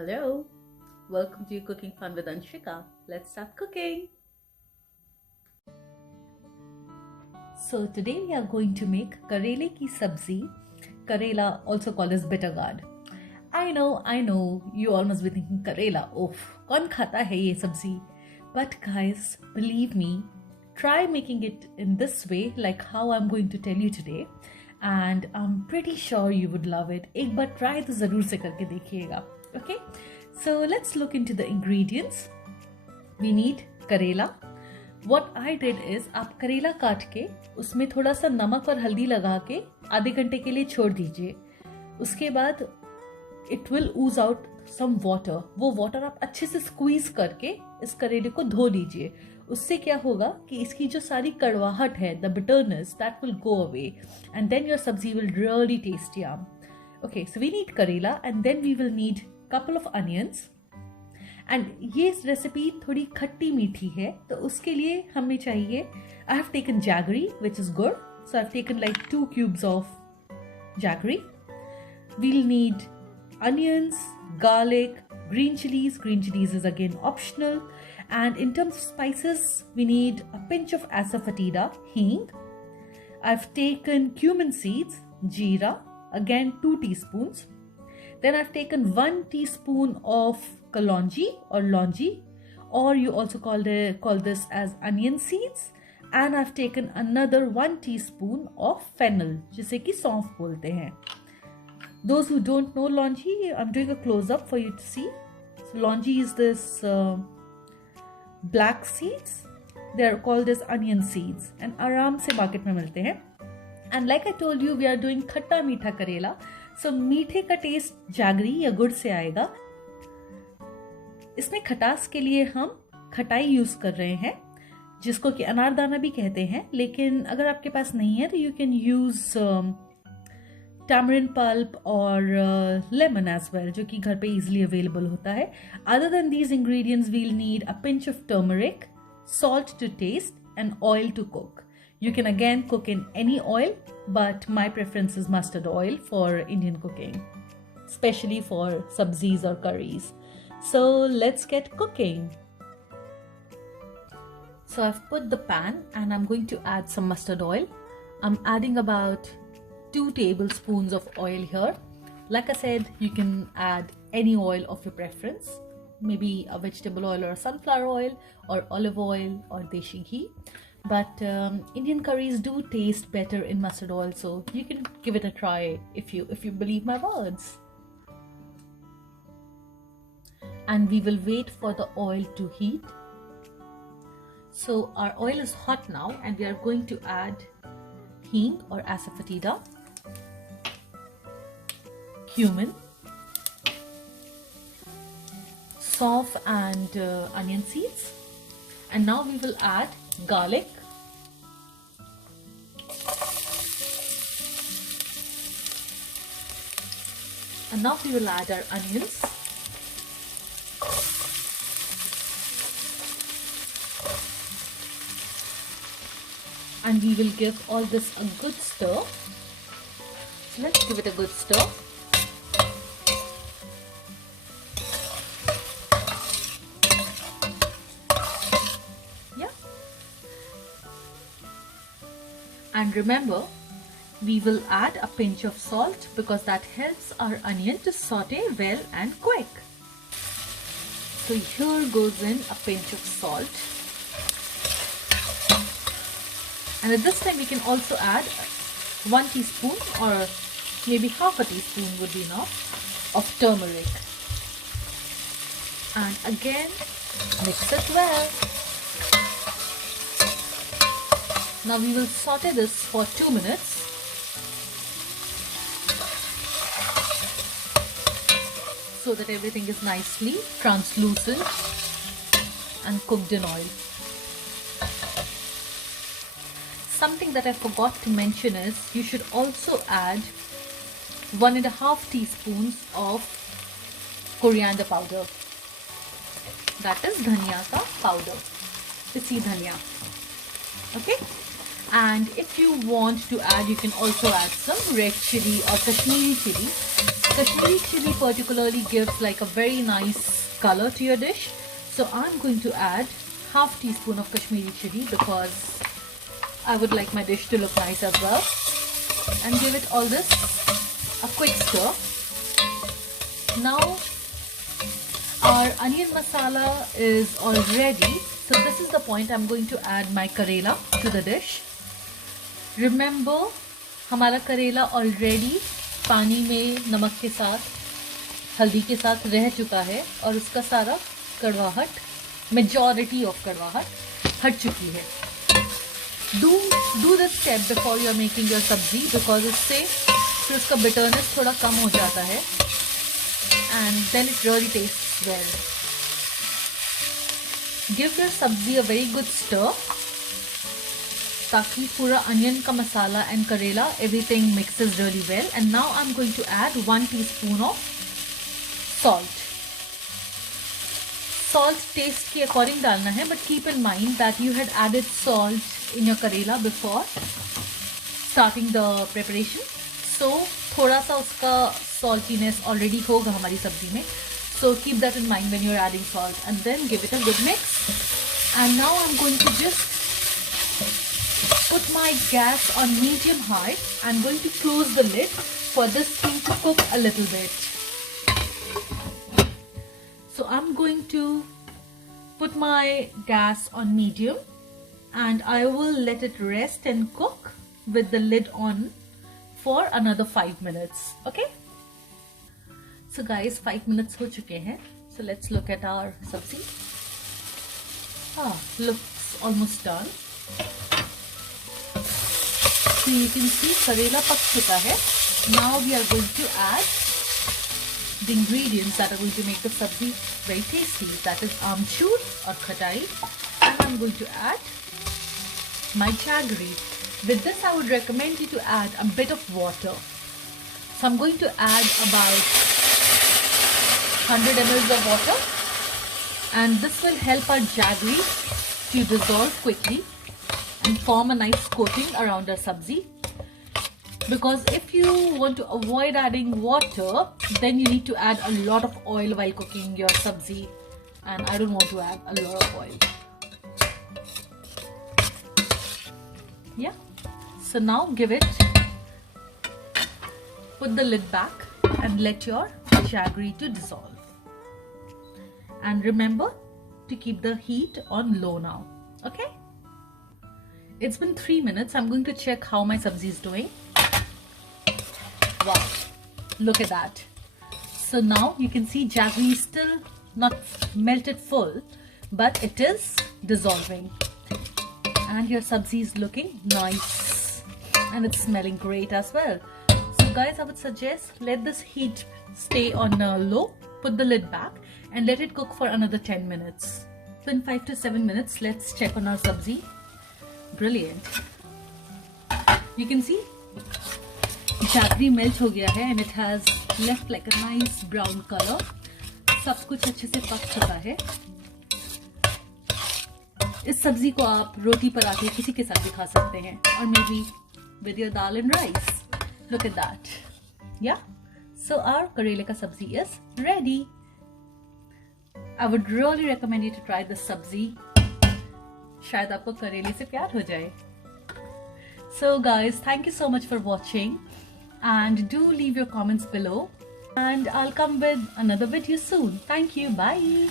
Hello, welcome to Cooking Fun with Anshika. Let's start cooking. So today we are going to make karele ki sabzi, karela also called as bitter gourd. I know, you all must be thinking karela, oof, kaun khata hai ye sabzi? But guys, believe me, try making it in this way like how I'm going to tell you today. And I'm pretty sure you would love it. एक बार try तो ज़रूर से करके देखिएगा. Okay, so let's look into the ingredients. We need करेला. What I did is आप करेला काट के उसमें थोड़ा सा नमक और हल्दी लगा के आधे घंटे के लिए छोड़ दीजिए. उसके बाद it will ooze out some water. वो water आप अच्छे से squeeze करके इस करेले को धो लीजिए. उससे क्या होगा कि इसकी जो सारी कड़वाहट है, the bitterness, that will go away and then your sabzi will really taste yum. Okay, so we need karela and then we will need couple of onions. And ये रेसिपी थोड़ी खट्टी मीठी है तो उसके लिए हमें चाहिए I have taken jaggery which is good. So I've taken like 2 cubes of jaggery. We'll need onions, garlic, green chilies. Green chilies is again optional. And in terms of spices, we need a pinch of asafoetida, hing. I've taken cumin seeds, jeera, again 2 teaspoons. Then I've taken 1 teaspoon of kalonji or longi, or you also call this as onion seeds. And I've taken another 1 teaspoon of fennel, जिसे कि सौंफ बोलते हैं. Those who don't know longi, I'm doing a close-up for you to see. So longi is this black seeds. They are called as onion seeds and आराम से market में मिलते हैं. And like I told you, we are doing खट्टा मीठा करेला. So मीठे का टेस्ट जागरी या गुड़ से आएगा. इसमें खटास के लिए हम खटाई यूज कर रहे हैं, जिसको कि अनारदाना भी कहते हैं. लेकिन अगर आपके पास नहीं है तो you can use tamarind pulp or lemon as well, जो कि घर पे easily available होता है. Other than these ingredients, we'll need a pinch of turmeric, salt to taste, and oil to cook. You can again cook in any oil, but my preference is mustard oil for Indian cooking, especially for sabzis or curries. So let's get cooking. So I've put the pan and I'm going to add some mustard oil. I'm adding about 2 tablespoons of oil here. Like I said, you can add any oil of your preference, maybe a vegetable oil or a sunflower oil or olive oil or deshi ghee. But Indian curries do taste better in mustard oil, so you can give it a try if you believe my words. And we will wait for the oil to heat. So our oil is hot now and we are going to add hing or asafoetida, cumin, sauf and onion seeds, and now we will add garlic, and now we will add our onions, and we will give all this a good stir. So let's give it a good stir. And remember, we will add a pinch of salt because that helps our onion to saute well and quick. So here goes in a pinch of salt. And at this time we can also add 1 teaspoon or maybe half a teaspoon would be enough of turmeric. And again, mix it well. Now we will saute this for 2 minutes. So that everything is nicely translucent and cooked in oil. Something that I forgot to mention is you should also add 1.5 teaspoons of coriander powder. That is dhania ka powder. Pisi dhania. Okay? And if you want to add, you can also add some red chili or Kashmiri chili. Kashmiri chili particularly gives like a very nice color to your dish. So I'm going to add half teaspoon of Kashmiri chili because I would like my dish to look nice as well. And give it all this a quick stir. Now our onion masala is all ready. So this is the point I'm going to add my Karela to the dish. Remember, हमारा करेला already पानी में नमक के साथ हल्दी के साथ रह चुका है और उसका सारा कड़वाहट, मेजॉरिटी ऑफ कड़वाहट हट चुकी है. Do this step before you are making your सब्जी because इससे फिर उसका bitterness थोड़ा कम हो जाता है and then it really tastes well. Give your सब्जी a very good stir ताकि पूरा अनियन का मसाला and करेला everything mixes really well. And now I'm going to add 1 teaspoon of salt. Salt taste के according डालना है, but keep in mind that you had added salt in your करेला before starting the preparation. So थोड़ा सा उसका saltiness already होगा हमारी सब्जी में. So keep that in mind when you're adding salt and then give it a good mix. And now I'm going to just put my gas on medium high. I'm going to close the lid for this thing to cook a little bit. So I'm going to put my gas on medium and I will let it rest and cook with the lid on for another 5 minutes. Okay? So guys, 5 minutes ho chuke hain. So let's look at our sabzi. Looks almost done. So you can see करेला पक चुका है. Now we are going to add the ingredients that are going to make the sabzi very tasty. That is amchur or khatai, and I'm going to add my jaggery. With this, I would recommend you to add a bit of water. So I'm going to add about 100 ml of water, and this will help our jaggery to dissolve quickly and form a nice coating around our sabzi. Because if you want to avoid adding water, then you need to add a lot of oil while cooking your sabzi, and I don't want to add a lot of oil. Yeah, so now give it, put the lid back and let your jaggery to dissolve. And remember to keep the heat on low now. Okay? It's been 3 minutes. I'm going to check how my sabzi is doing. Wow, look at that. So now you can see jaggery is still not melted full, but it is dissolving. And your sabzi is looking nice and it's smelling great as well. So guys, I would suggest let this heat stay on low, put the lid back and let it cook for another 10 minutes. So in 5 to 7 minutes, let's check on our sabzi. Brilliant. You can see jaggery melt हो गया है and it has left like a nice brown color. सब कुछ अच्छे से पक चुका है. इस सब्जी को आप रोटी पराठे किसी के साथ भी खा सकते हैं, or maybe with your dal and rice. Look at that. Yeah. So our करेले का सब्जी is ready. I would really recommend you to try this सब्जी. शायद आपको करेले से प्यार हो जाए. So guys, thank you so much for watching and do leave your comments below and I'll come with another video soon. Thank you. Bye.